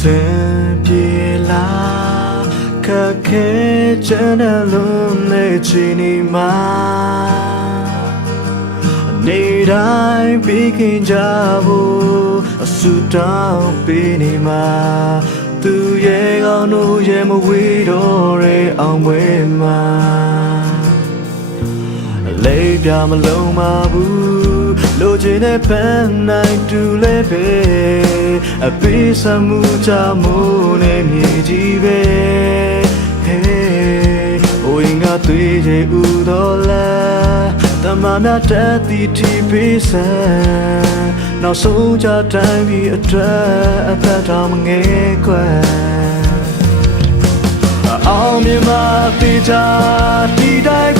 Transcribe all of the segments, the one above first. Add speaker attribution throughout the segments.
Speaker 1: စင်ပြေလာခက်ခဲကြတဲ့လုံးနဲ့ချီနေမှာနေတိုင်းပြီးခင်ကြဖို့အဆူတောင်းပေးနေမှာသူရဲ့ကောင်းတို့ရဲ့မဝေးတော့တဲ့အောင်ပွဲမှာအလေးပြမလုံးပါဘူး ချင်တဲ့ပန်းနိုင်တူလေးပဲအပေးစမှုချမိုးနဲ့မြေကြီးပဲဟေးဟိုရင်ကသွေးချေဥတော်လာတမမြတ်တဲ့တီတီပေးစံနောက်ဆုံးကြတိုင်းပြီးအတွက်အသက်တော်မငယ်ခွဲအောင်မြင်မှာတေချာဒီတိုင်း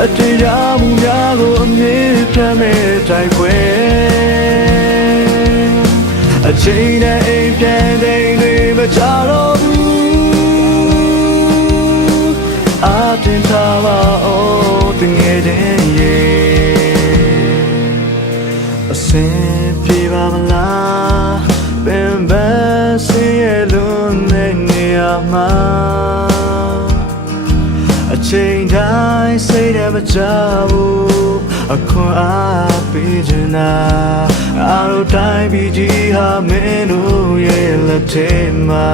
Speaker 1: ကွယ်မတရားမှုများကိုအမြင်ပြမဲ့တိုင်းကွယ်အချိန်နဲ့အိမ်ပြန်တဲ့တွေမကြတော့ဘူးအတင်ထားပါအောင်တငယ်တဲ့ရေအစင်ပြေပါမလားပင်ပန်းစင်းရဲ့လုံးနဲ့နေရာမှာ တိုင်းစိတ်နဲ့မကြဘူးအခွန်အားပေးချင်တာအားတို့တိုင်းပြီးကြီးဟာမင်းတို့ရဲ့လက်ထဲမှာ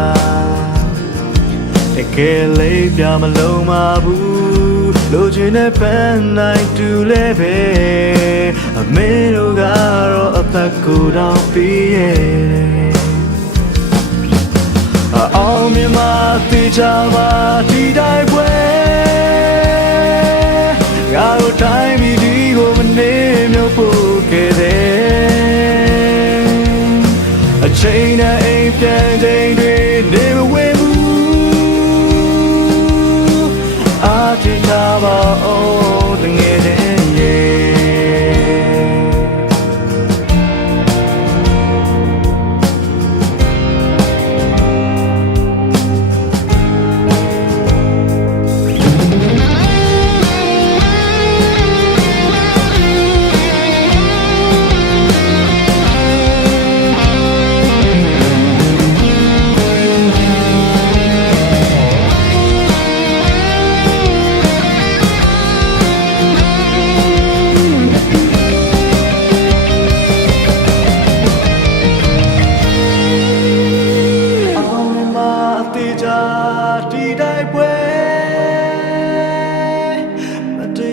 Speaker 1: တကယ်လေးပြမလုံးမဘူးလိုချင်တဲ့ပန်းနိုင်တူလဲပဲအမေတို့ကတော့အသက်ကိုယ်တော်ပြီးရဲ့အောင်မြင်မသိကြပါဒီတိုင်းပွဲ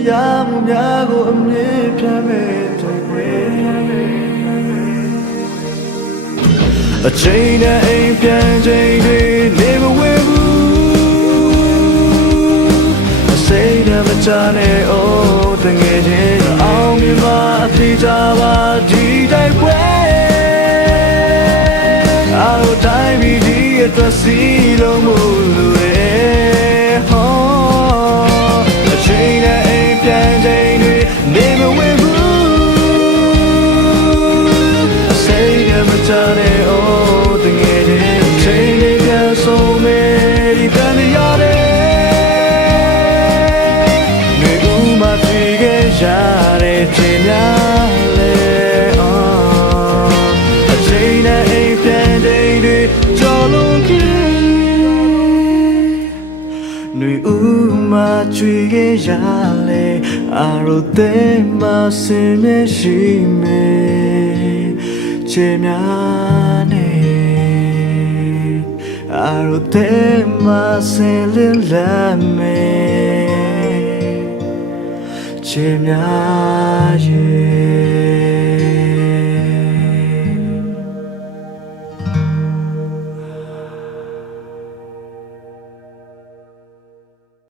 Speaker 1: ရားမှုများကိုအမြင်ပြမဲ့တိုင်းပွဲအချိန်နဲ့အိမ်ပြန်ချိန်တွေနေမဝဲဘူးအစိမ့်နဲ့မချနဲ့အိုးတငယ်ချင်းအောင်မြင်မအသေးချာပါဒီတိုင်းပွဲအားလုံးတိုင်းပြည်ဒီအတွက်စီလုံးမ မ့်နဲ့မချနဲ့အိုးတငယ်ချင်းချိန်တွေပြ ခဲ့ရတဲ့ချိန်များလေအော်အချိန်နဲ့အိမ်ပြန်ချိန်တွေကြော်လွန်ခဲ့နှွေဦးမှာချွေခဲ့ရလေအာရုံသေးမစင်မရှိမေချေများနေအာရုံသေးမစင်လင်းလမ်းမေချေများရဲ့